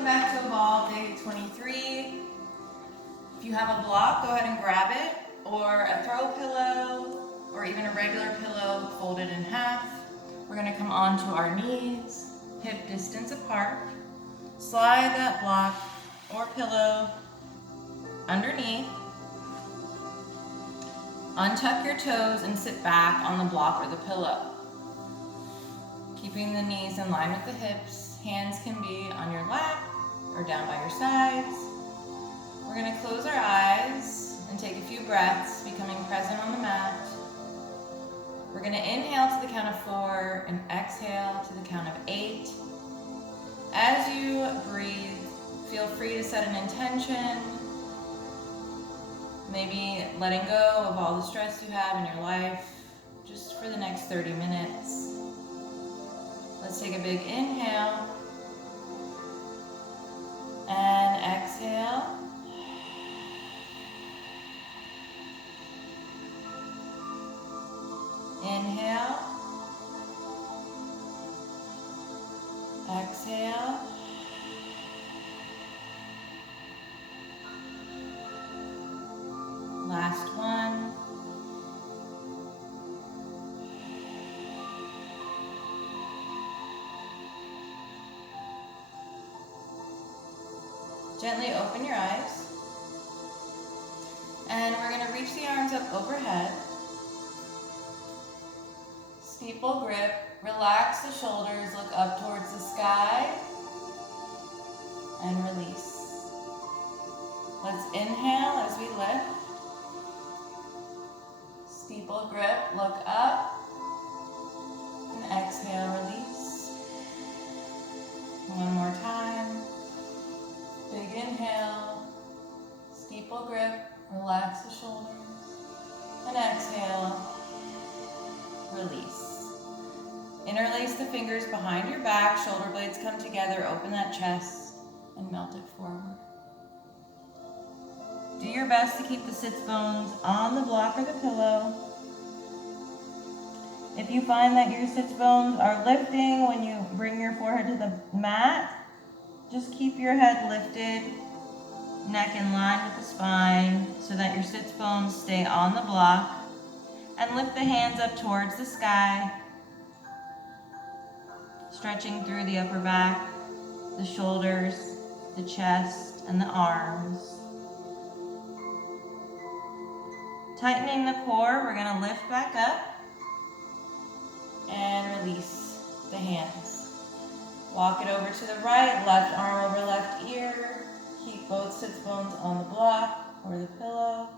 welcome back to Revolved, day 23. If you have a block, go ahead and grab it, or a throw pillow, or even a regular pillow folded in half. We're gonna come onto our knees, hip distance apart. Slide that block or pillow underneath. Untuck your toes and sit back on the block or the pillow. Keeping the knees in line with the hips. Hands can be on your lap or down by your sides. We're going to close our eyes and take a few breaths, becoming present on the mat. We're going to inhale to the count of 4 and exhale to the count of 8. As you breathe, feel free to set an intention. Maybe letting go of all the stress you have in your life just for the next 30 minutes. Let's take a big inhale and exhale. Inhale, exhale. Last one. Gently open your eyes. And we're going to reach the arms up overhead. Steeple grip. Relax the shoulders, look up towards the sky. And release. Let's inhale as we lift. Steeple grip, look up. And exhale, release. One more time. Big inhale, steeple grip, relax the shoulders, and exhale, release. Interlace the fingers behind your back, shoulder blades come together, open that chest, and melt it forward. Do your best to keep the sits bones on the block or the pillow. If you find that your sits bones are lifting when you bring your forehead to the mat, just keep your head lifted, neck in line with the spine so that your sits bones stay on the block, and lift the hands up towards the sky, stretching through the upper back, the shoulders, the chest, and the arms. Tightening the core, we're going to lift back up and release the hands. Walk it over to the right, left arm over left ear. Keep both sits bones on the block or the pillow.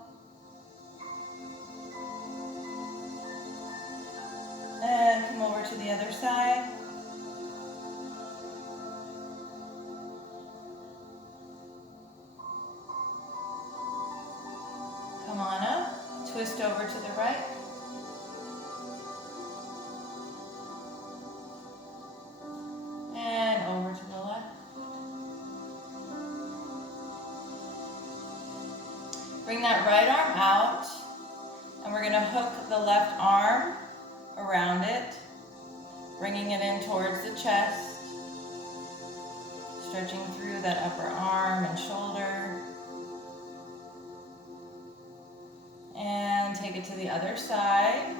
And come over to the other side. Come on up, twist over to the right. And over to the left. Bring that right arm out, and we're going to hook the left arm around it, bringing it in towards the chest, stretching through that upper arm and shoulder. And take it to the other side.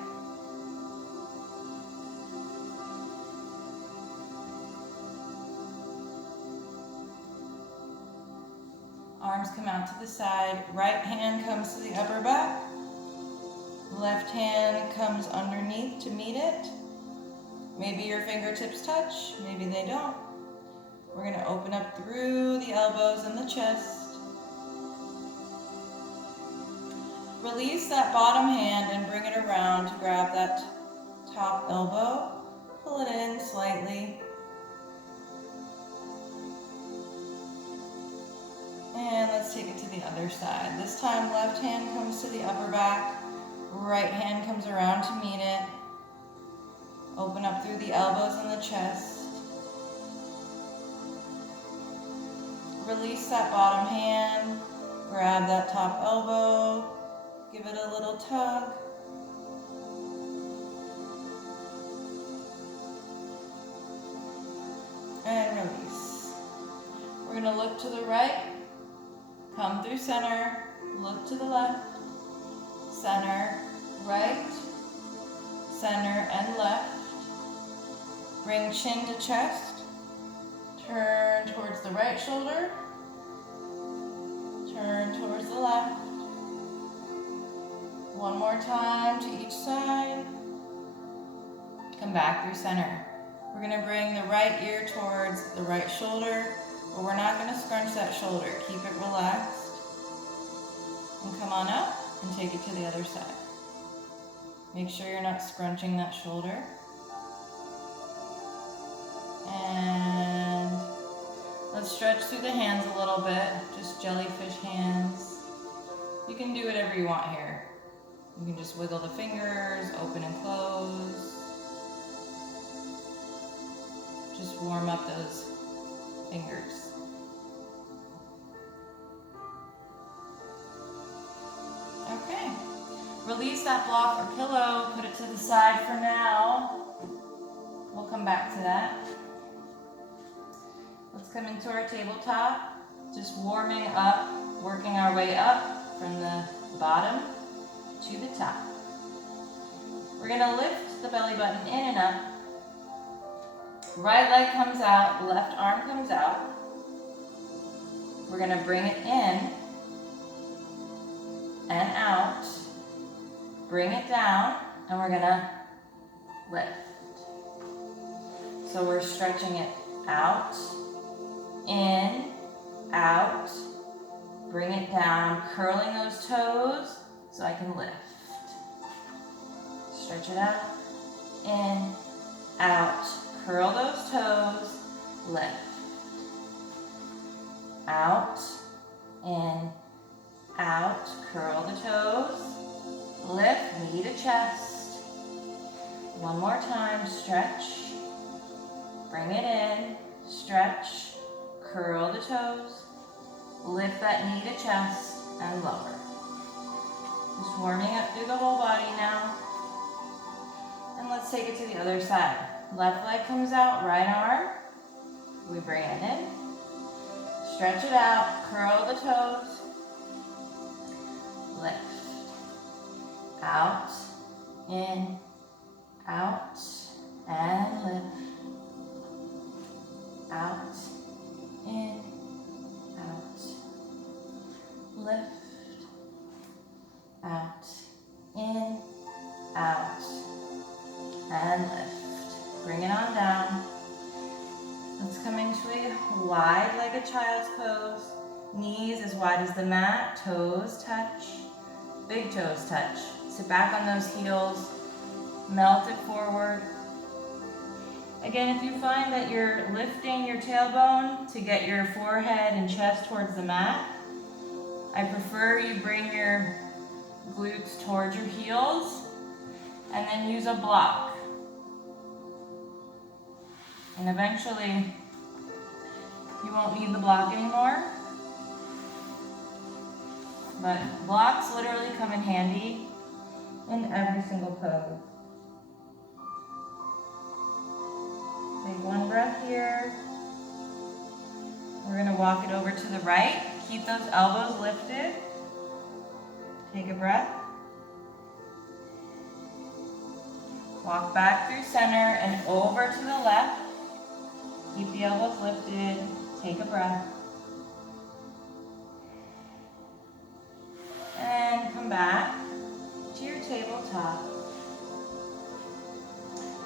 Arms come out to the side. Right hand comes to the upper back. Left hand comes underneath to meet it. Maybe your fingertips touch, maybe they don't. We're going to open up through the elbows and the chest. Release that bottom hand and bring it around to grab that top elbow. Pull it in slightly. And let's take it to the other side. This time, left hand comes to the upper back. Right hand comes around to meet it. Open up through the elbows and the chest. Release that bottom hand. Grab that top elbow. Give it a little tug. And release. We're going to look to the right, come through center, look to the left, center, right, center, and left. Bring chin to chest. Turn towards the right shoulder. Turn towards the left. One more time to each side. Come back through center. We're going to bring the right ear towards the right shoulder, but we're not going to scrunch that shoulder. Keep it relaxed. And come on up and take it to the other side. Make sure you're not scrunching that shoulder. And let's stretch through the hands a little bit, just jellyfish hands. You can do whatever you want here. You can just wiggle the fingers, open and close. Just warm up those fingers. Okay. Release that block or pillow, put it to the side for now. We'll come back to that. Let's come into our tabletop, just warming up, working our way up from the bottom to the top. We're going to lift the belly button in and up. Right leg comes out, left arm comes out. We're going to bring it in and out. Bring it down, and we're going to lift. So we're stretching it out, in, out. Bring it down. I'm curling those toes so I can lift. Stretch it out, in, out. Curl those toes, lift. Out, in, out. Curl the toes, lift, knee to chest. One more time, stretch. Bring it in, stretch, curl the toes, lift that knee to chest, and lower. Just warming up through the whole body now. And let's take it to the other side. Left leg comes out, right arm. We bring it in. Stretch it out, curl the toes. Lift. Out, in, out, and lift. Out, in, out. Lift. Out, in, out, and lift. Bring it on down. Let's come into a wide-legged child's pose. Knees as wide as the mat, toes touch, big toes touch. Sit back on those heels, melt it forward. Again, if you find that you're lifting your tailbone to get your forehead and chest towards the mat, I prefer you bring your glutes towards your heels and then use a block. And eventually, you won't need the block anymore. But blocks literally come in handy in every single pose. Take one breath here. We're going to walk it over to the right. Keep those elbows lifted. Take a breath. Walk back through center and over to the left. Keep the elbows lifted. Take a breath. And come back to your tabletop.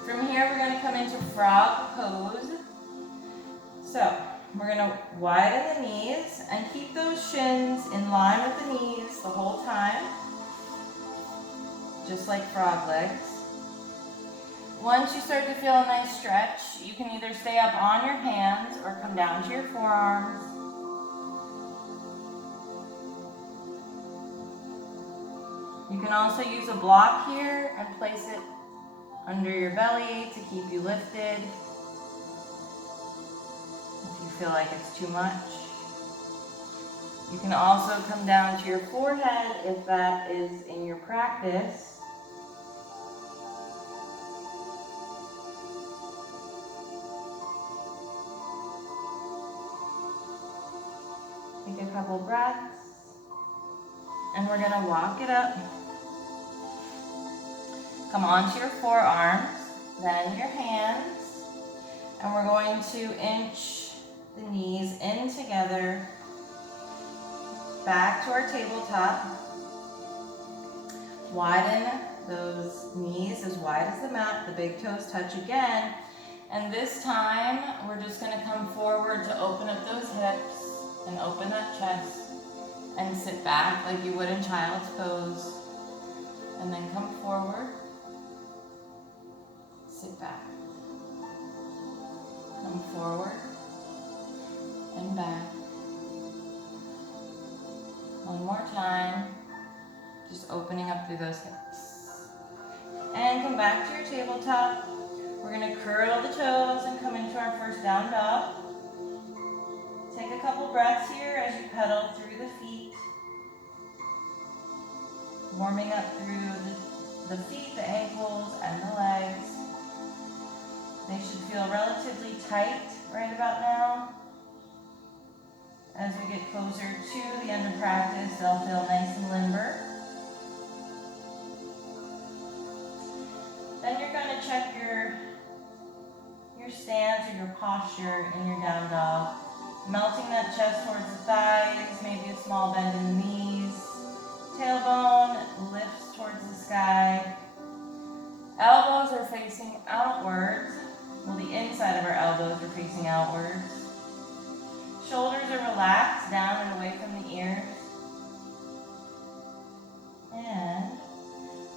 From here, we're going to come into frog pose. So, we're going to widen the knees and keep those shins in line with the knees the whole time. Just like frog legs. Once you start to feel a nice stretch, you can either stay up on your hands or come down to your forearms. You can also use a block here and place it under your belly to keep you lifted. If you feel like it's too much. You can also come down to your forehead if that is in your practice. Take a couple breaths. And we're gonna walk it up. Come onto your forearms, then your hands. And we're going to inch the knees in together. Back to our tabletop. Widen those knees as wide as the mat. The big toes touch again. And this time, we're just gonna come forward to open up those hips and open that chest and sit back like you would in child's pose. And then come forward, sit back. Come forward and back. One more time, just opening up through those hips. And come back to your tabletop. We're gonna curl the toes and come into our first down dog. Take a couple breaths here as you pedal through the feet. Warming up through the feet, the ankles, and the legs. They should feel relatively tight right about now. As we get closer to the end of practice, they'll feel nice and limber. Then you're going to check your stance or your posture in your down dog. Melting that chest towards the thighs, maybe a small bend in the knees. Tailbone lifts towards the sky. Elbows are facing outwards. Well, the inside of our elbows are facing outwards. Shoulders are relaxed down and away from the ears. And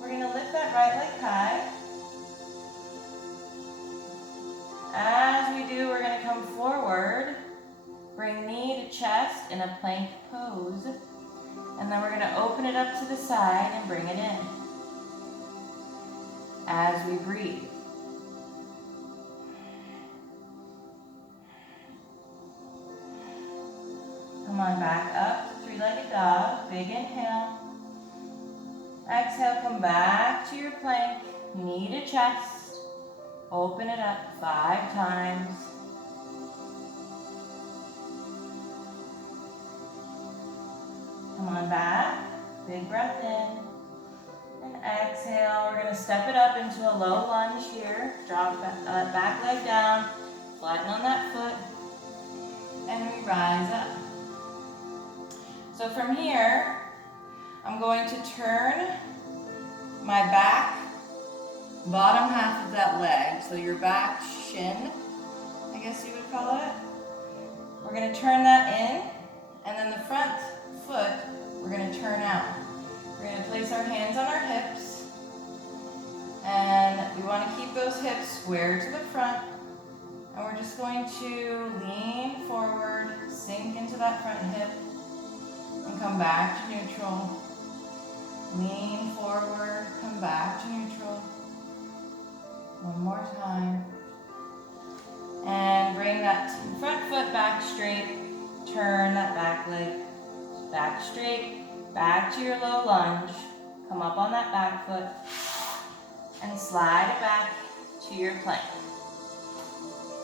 we're going to lift that right leg high. As we do, we're going to come forward. Bring knee to chest in a plank pose. And then we're going to open it up to the side and bring it in. As we breathe. Come on back up to three-legged dog. Big inhale. Exhale, come back to your plank. Knee to chest. Open it up 5 times. Come on back. Big breath in. And exhale. We're going to step it up into a low lunge here. Drop that back leg down. Flatten on that foot. And we rise up. So from here, I'm going to turn my back, bottom half of that leg, so your back shin, I guess you would call it. We're going to turn that in, and then the front foot, we're going to turn out. We're going to place our hands on our hips, and we want to keep those hips square to the front, and we're just going to lean forward, sink into that front hip, and come back to neutral. Lean forward, come back to neutral. One more time. And bring that front foot back straight. Turn that back leg back straight. Back to your low lunge. Come up on that back foot. And slide it back to your plank.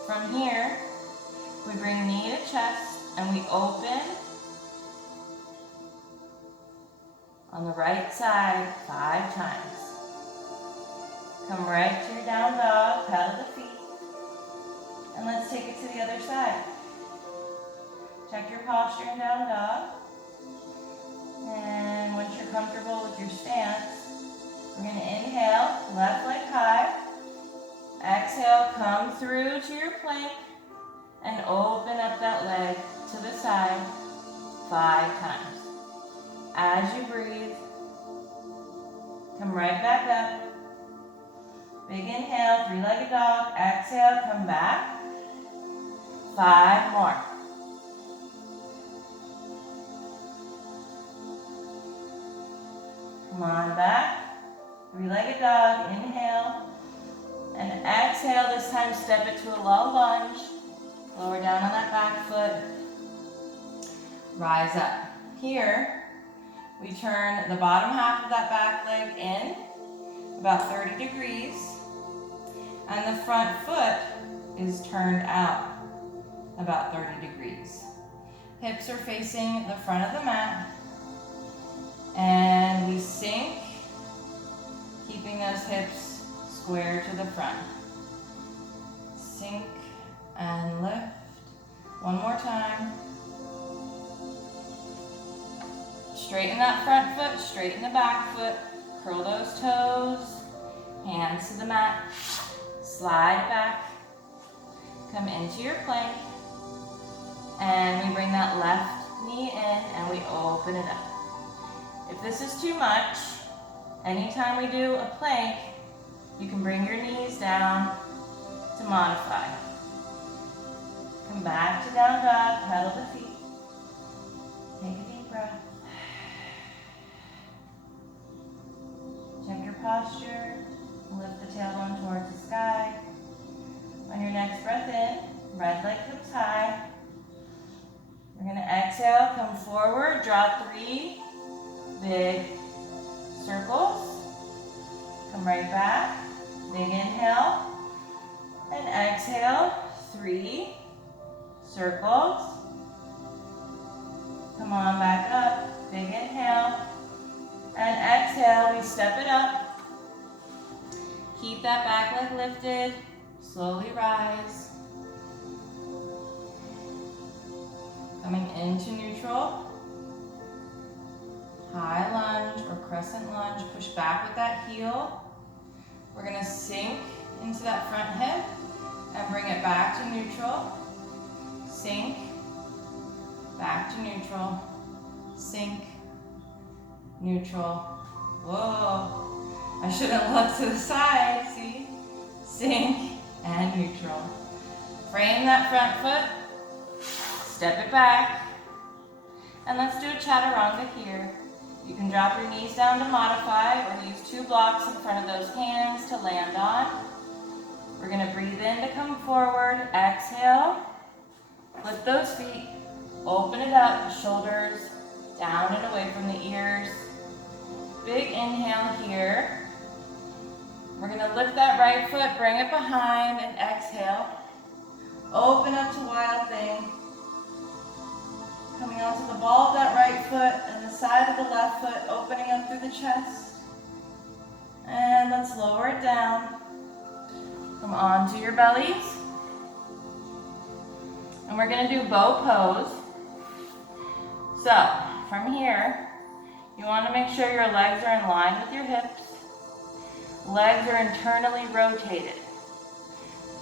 From here, we bring knee to chest and we open on the right side 5 times. Come right to your down dog, pedal the feet, and let's take it to the other side. Check your posture in down dog. And once you're comfortable with your stance, we're going to inhale, left leg high. Exhale, come through to your plank and open up that leg to the side 5 times. As you breathe, come right back up. Big inhale, 3-legged dog. Exhale, come back. 5 more. Come on back. 3-legged dog. Inhale. And exhale. This time, step it to a low lunge. Lower down on that back foot. Rise up. Here, we turn the bottom half of that back leg in, about 30 degrees. And the front foot is turned out about 30 degrees. Hips are facing the front of the mat. And we sink, keeping those hips square to the front. Sink and lift. One more time. Straighten that front foot, straighten the back foot. Curl those toes. Hands to the mat. Slide back. Come into your plank. And we bring that left knee in and we open it up. If this is too much, anytime we do a plank, you can bring your knees down to modify. Come back to down dog, pedal the feet. Take a deep breath. Check your posture. Lift the tailbone towards the sky. On your next breath in, right leg comes high. We're going to exhale, come forward, draw 3 big circles. Come right back. Big inhale. And exhale, 3 circles. Come on back up. Big inhale. And exhale, we step it up. Keep that back leg lifted. Slowly rise. Coming into neutral. High lunge or crescent lunge. Push back with that heel. We're going to sink into that front hip and bring it back to neutral. Sink. Back to neutral. Sink. Neutral. Whoa. I shouldn't look to the side. See? Sink and neutral. Frame that front foot. Step it back. And let's do a chaturanga here. You can drop your knees down to modify or use 2 blocks in front of those hands to land on. We're going to breathe in to come forward. Exhale. Lift those feet. Open it up. Shoulders down and away from the ears. Big inhale here. We're going to lift that right foot, bring it behind, and exhale. Open up to wild thing. Coming onto the ball of that right foot and the side of the left foot, opening up through the chest. And let's lower it down. Come onto your bellies. And we're going to do bow pose. So, from here, you want to make sure your legs are in line with your hips. Legs are internally rotated.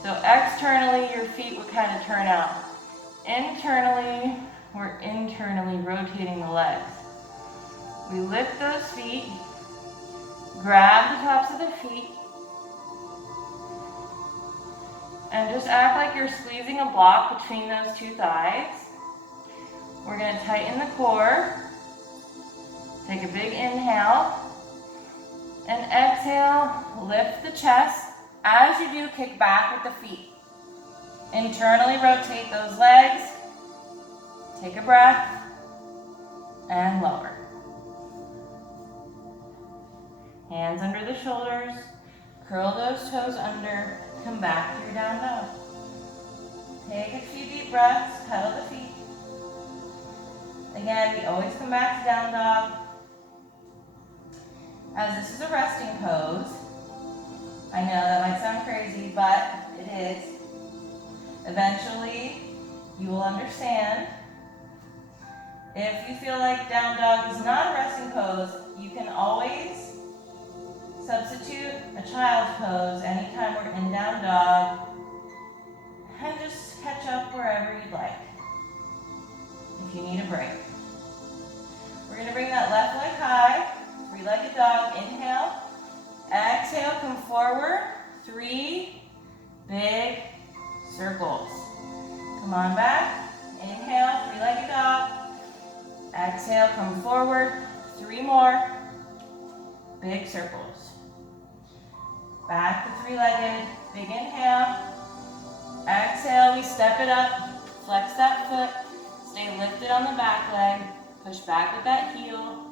So externally, your feet would kind of turn out. Internally, we're internally rotating the legs. We lift those feet, grab the tops of the feet, and just act like you're squeezing a block between those 2 thighs. We're going to tighten the core. Take a big inhale. And exhale, lift the chest. As you do, kick back with the feet. Internally rotate those legs. Take a breath. And lower. Hands under the shoulders. Curl those toes under. Come back to your down dog. Take a few deep breaths. Pedal the feet. Again, we always come back to down dog. As this is a resting pose, I know that might sound crazy, but it is. Eventually, you will understand. If you feel like down dog is not a resting pose, you can always substitute a child's pose anytime we're in down dog, and just catch up wherever you'd like, if you need a break. We're going to bring that left leg high. 3-legged dog, inhale. Exhale, come forward. 3 big circles. Come on back. Inhale, 3-legged dog. Exhale, come forward. 3 more big circles. Back to 3-legged. Big inhale. Exhale, we step it up. Flex that foot. Stay lifted on the back leg. Push back with that heel.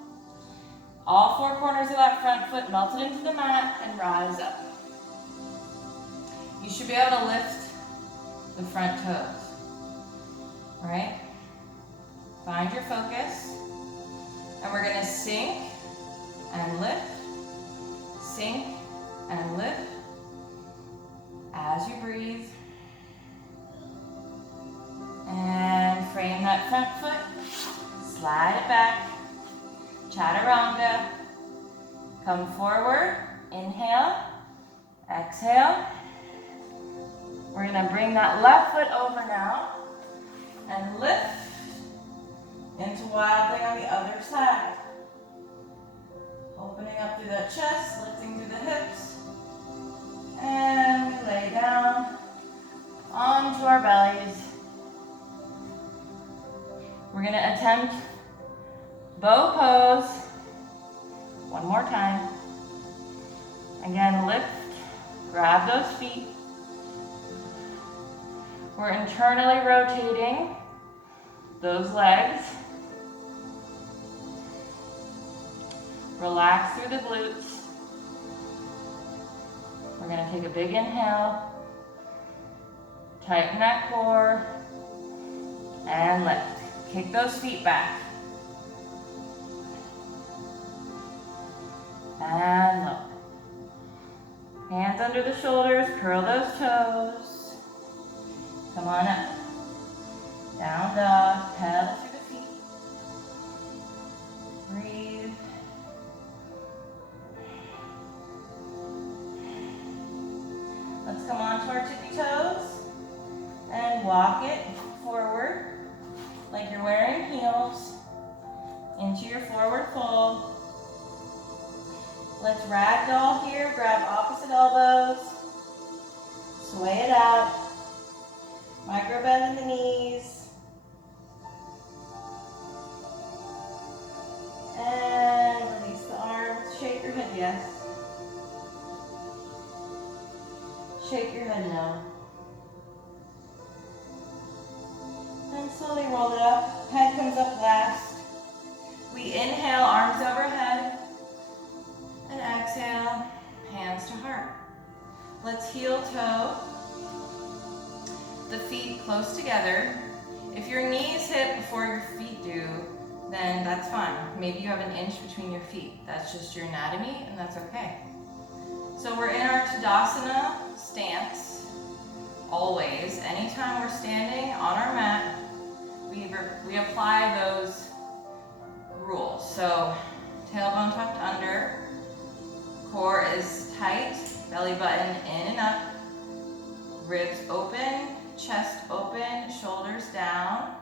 All 4 corners of that front foot melted into the mat and rise up. You should be able to lift the front toes, right? Find your focus. And we're going to sink and lift, sink and lift as you breathe. And frame that front foot, slide it back, chaturanga. Come forward, inhale, exhale. We're going to bring that left foot over now and lift into wild thing on the other side. Opening up through that chest, lifting through the hips. And we lay down onto our bellies. We're going to attempt bow pose. One more time. Again, lift, grab those feet. We're internally rotating those legs. Relax through the glutes. We're going to take a big inhale. Tighten that core. And lift. Kick those feet back. And look. Hands under the shoulders. Curl those toes. Come on up. Down dog. Pedal through the feet. Breathe. Let's come on to our tippy toes. And walk it forward like you're wearing heels into your forward fold. Let's ragdoll here. Grab opposite elbows. Sway it out. Micro bend in the knees. And release the arms. Shake your head, yes. Shake your head no. And slowly roll it up. Head comes up last. We inhale, arms overhead. And exhale, hands to heart. Let's heel toe. The feet close together. If your knees hit before your feet do, then that's fine. Maybe you have an inch between your feet. That's just your anatomy, and that's okay. So we're in our Tadasana Stance. Always, anytime we're standing on our mat, we apply those rules. So tailbone tucked under, core is tight, belly button in and up, ribs open, chest open, shoulders down,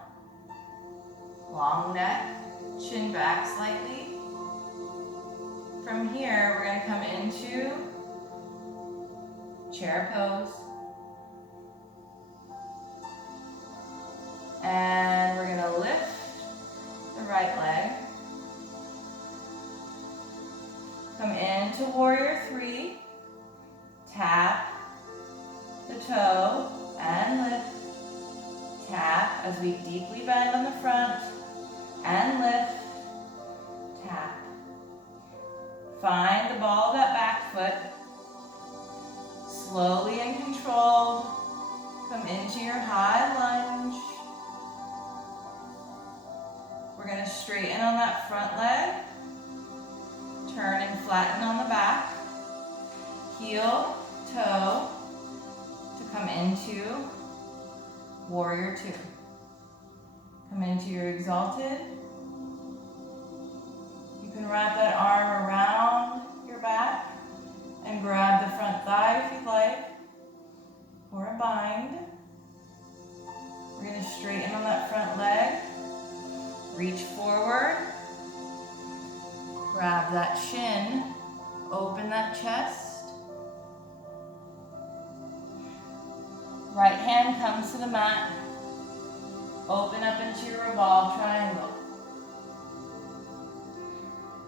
long neck, chin back slightly. From here, we're going to come into chair pose. And we're going to lift the right leg. Come into warrior 3. Tap the toe and lift. Tap as we deeply bend on the front and lift. Tap. Find the ball of that back foot. Slowly and controlled, come into your high lunge. We're going to straighten on that front leg. Turn and flatten on the back. Heel, toe, to come into warrior 2. Come into your exalted. You can wrap that arm around your back and grab the front thigh if you'd like, or a bind. We're going to straighten on that front leg. Reach forward. Grab that shin. Open that chest. Right hand comes to the mat. Open up into your revolved triangle.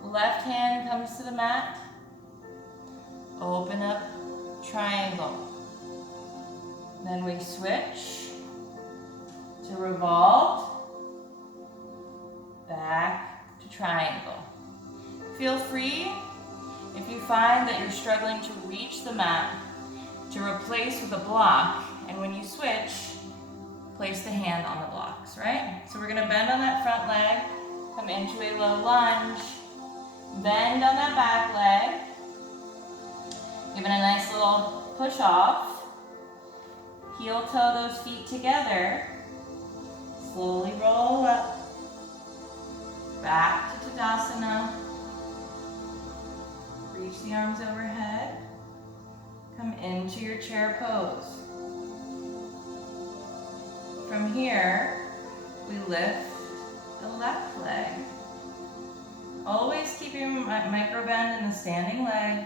Left hand comes to the mat. Open up triangle. Then we switch to revolved. Back to triangle. Feel free, if you find that you're struggling to reach the mat, to replace with a block, and when you switch, place the hand on the block. blocks, right? So we're gonna bend on that front leg, come into a low lunge, bend on that back leg, give it a nice little push off, heel toe those feet together, slowly roll up, back to Tadasana, reach the arms overhead, come into your chair pose. From here, we lift the left leg. Always keep your micro bend in the standing leg.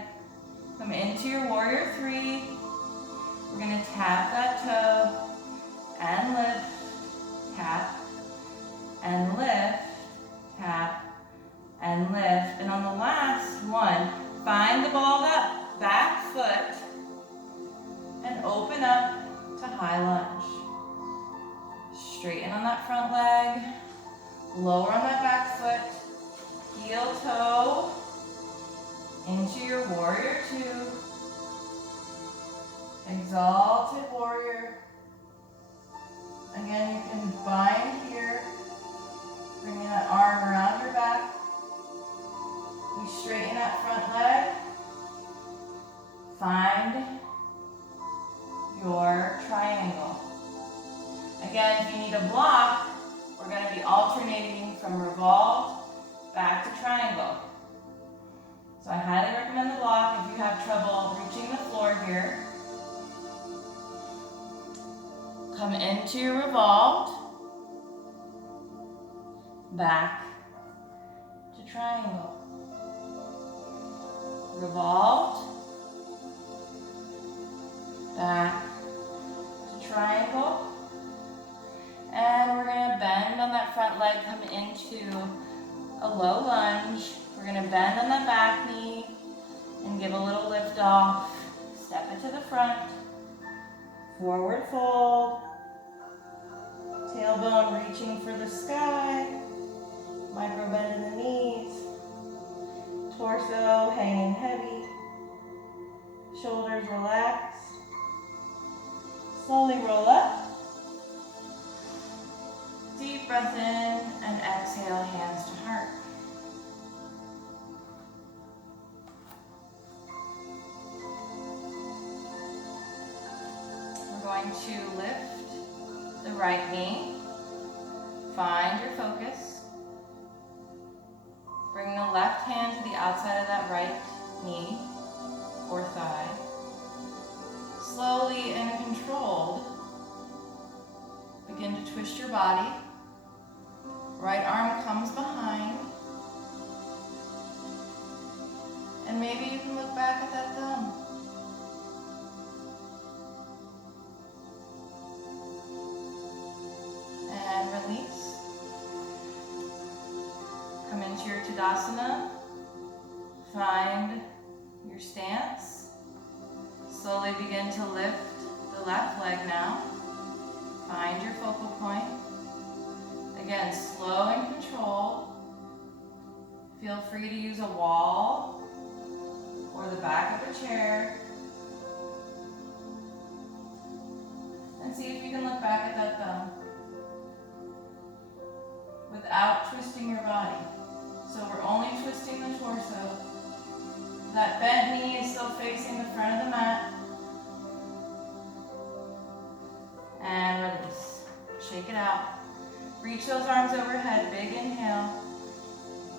Come into your warrior three. We're gonna tap that toe and lift, tap and lift, tap and lift. And on the last one, find the ball of that back foot and open up to high lunge. Straighten on that front leg, lower on that back foot, heel toe into your warrior two, exalted warrior. Again, you can bind here, bringing that arm around your back. We straighten that front leg, find your triangle. Again, if you need a block, we're going to be alternating from revolved back to triangle. So I highly recommend the block if you have trouble reaching the floor here. Come into your revolved, back to triangle. Revolved, back to triangle. And we're going to bend on that front leg, come into a low lunge. We're going to bend on that back knee and give a little lift off. Step it to the front. Forward fold. Tailbone reaching for the sky. Micro bend in the knees. Torso hanging heavy. Shoulders relaxed. Slowly roll up. Deep breath in and exhale, hands to heart. We're going to lift the right knee. Find your focus. Bring the left hand to the outside of that right knee or thigh. Slowly and controlled, begin to twist your body. Right arm comes behind. And maybe you can look back at that thumb. And release. Come into your Tadasana. Find your stance. Slowly begin to lift the left leg now. Find your focal point. Again, slow and controlled. Feel free to use a wall or the back of a chair. And see if you can look back at that thumb without twisting your body. So we're only twisting the torso. That bent knee is still facing the front of the mat. And release. Shake it out. Reach those arms overhead, big inhale.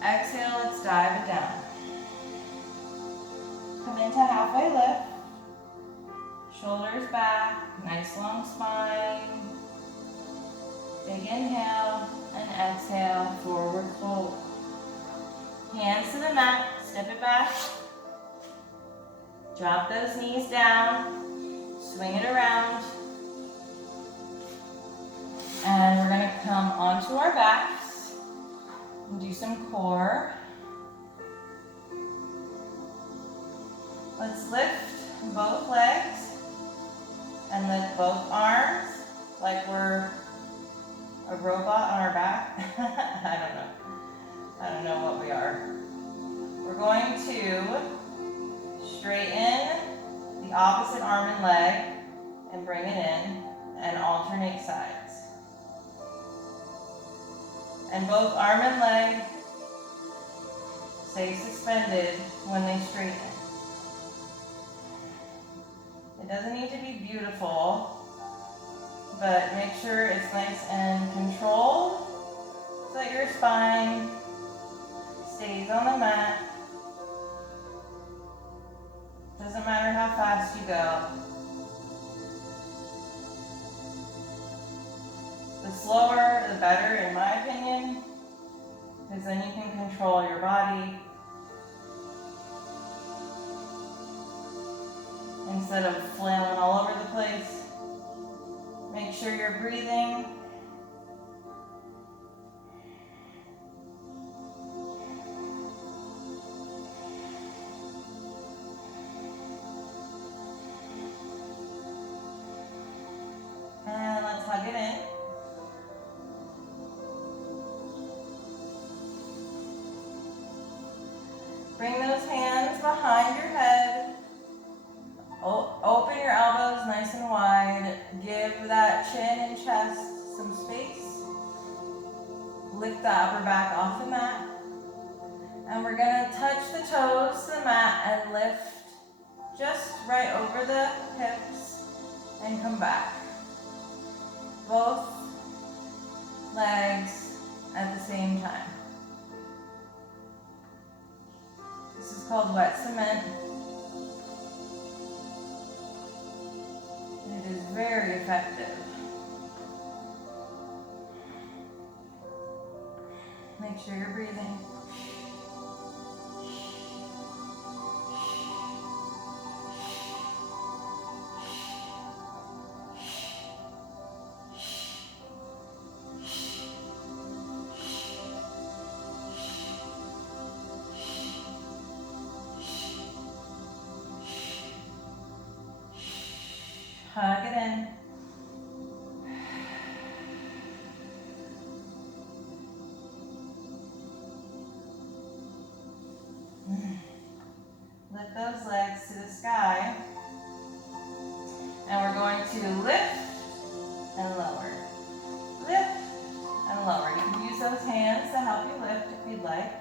Exhale, let's dive it down. Come into halfway lift. Shoulders back, nice long spine. Big inhale and exhale, forward fold. Hands to the mat, step it back. Drop those knees down, swing it around. And we're going to come onto our backs and do some core. Let's lift both legs and lift both arms like we're a robot on our back. I don't know what we are. We're going to straighten the opposite arm and leg and bring it in and alternate sides. And both arm and leg stay suspended when they straighten. It doesn't need to be beautiful, but make sure it's nice and controlled so that your spine stays on the mat. Doesn't matter how fast you go. The slower, the better, in my opinion, because then you can control your body instead of flailing all over the place. Make sure you're breathing. And let's hug it in. Bring those hands behind your head. Open your elbows nice and wide. Give that chin and chest some space. Lift the upper back off the mat. And we're going to touch the toes to the mat and lift just right over the hips and come back. Both legs at the same time. This is called wet cement. It is very effective. Make sure you're breathing. Hug it in. Lift those legs to the sky. And we're going to lift and lower. Lift and lower. You can use those hands to help you lift if you'd like.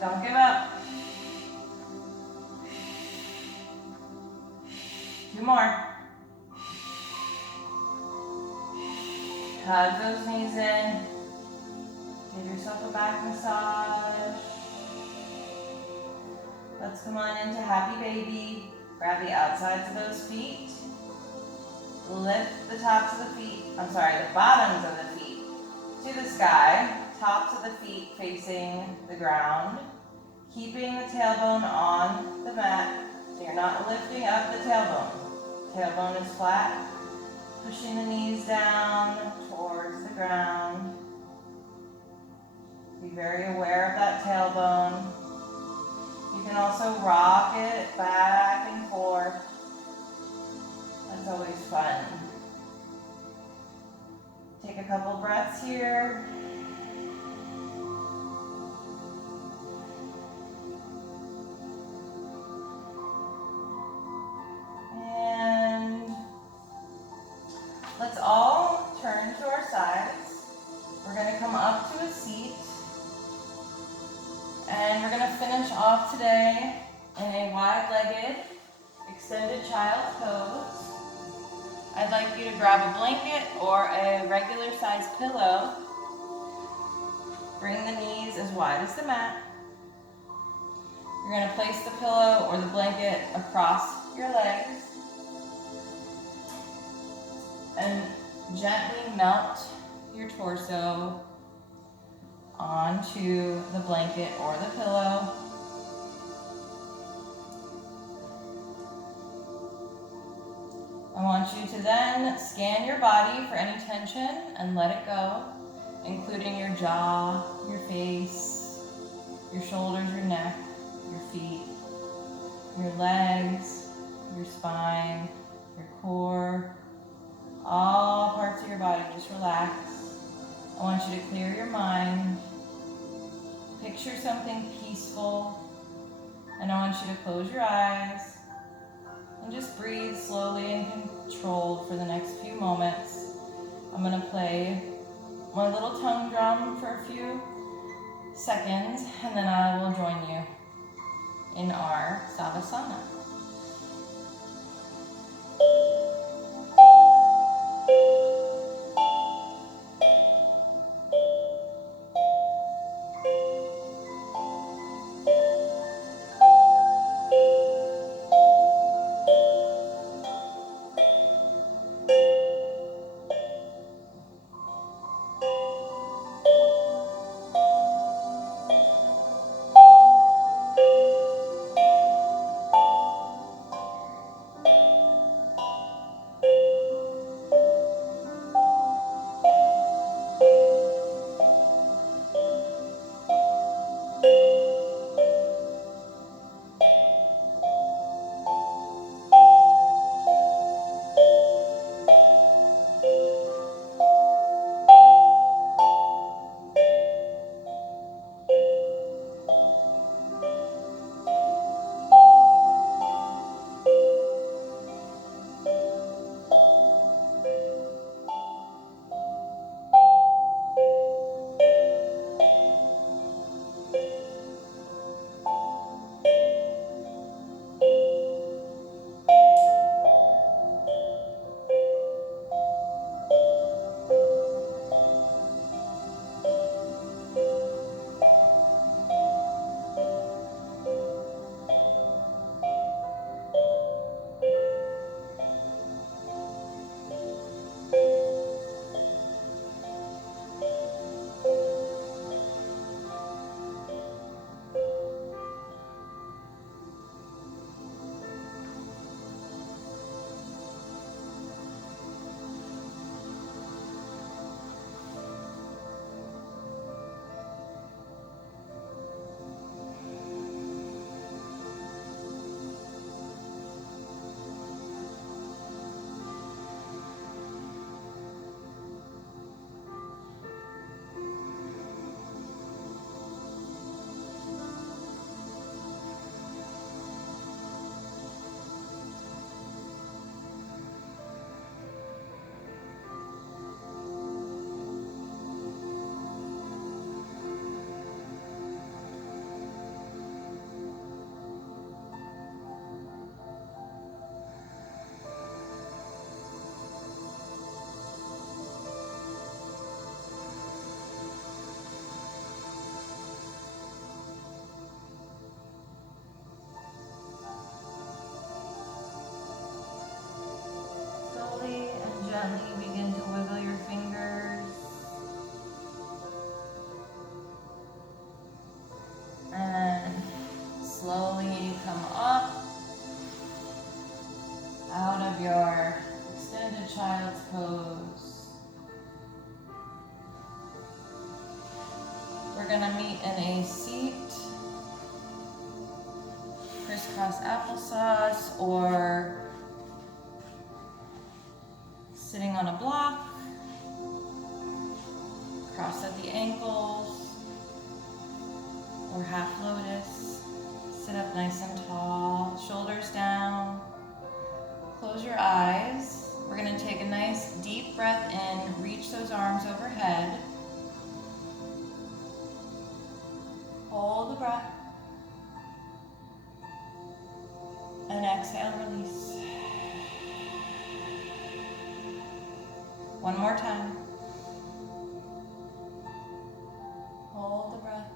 Don't give up. 2 more. Hug those knees in. Give yourself a back massage. Let's come on into happy baby. Grab the outsides of those feet. Lift the tops of the feet, the bottoms of the feet to the sky. Tops of the feet facing the ground. Keeping the tailbone on the mat, so you're not lifting up the tailbone. Tailbone is flat. Pushing the knees down towards the ground. Be very aware of that tailbone. You can also rock it back and forth. That's always fun. Take a couple breaths here. Let's all turn to our sides. We're going to come up to a seat. And we're going to finish off today in a wide-legged, extended child's pose. I'd like you to grab a blanket or a regular size pillow. Bring the knees as wide as the mat. You're going to place the pillow or the blanket across your legs. And gently melt your torso onto the blanket or the pillow. I want you to then scan your body for any tension and let it go. including your jaw, your face, your shoulders, your neck, your feet, your legs, your spine, your core, all parts of your body. Just relax. I want you to clear your mind. Picture something peaceful, and I want you to close your eyes and just breathe slowly and controlled for the next few moments. I'm going to play my little tongue drum for a few seconds, and then I will join you in our Tadasana. Gently begin to wiggle your fingers and slowly come up out of your extended child's pose. We're going to meet in a seat, crisscross applesauce, or sitting on a block, cross at the ankles, or half lotus. Sit up nice and tall, shoulders down. Close your eyes. We're going to take a nice deep breath in, reach those arms overhead. Hold the breath. And exhale, release. One more time. Hold the breath.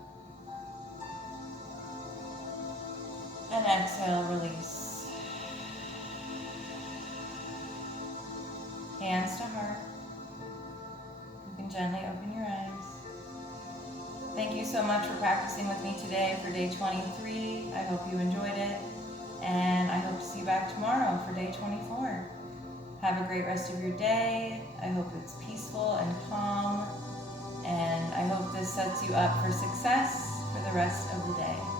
And exhale, release. Hands to heart. You can gently open your eyes. Thank you so much for practicing with me today for day 23. I hope you enjoyed it. And I hope to see you back tomorrow for day 24. Have a great rest of your day. I hope it's peaceful and calm. And I hope this sets you up for success for the rest of the day.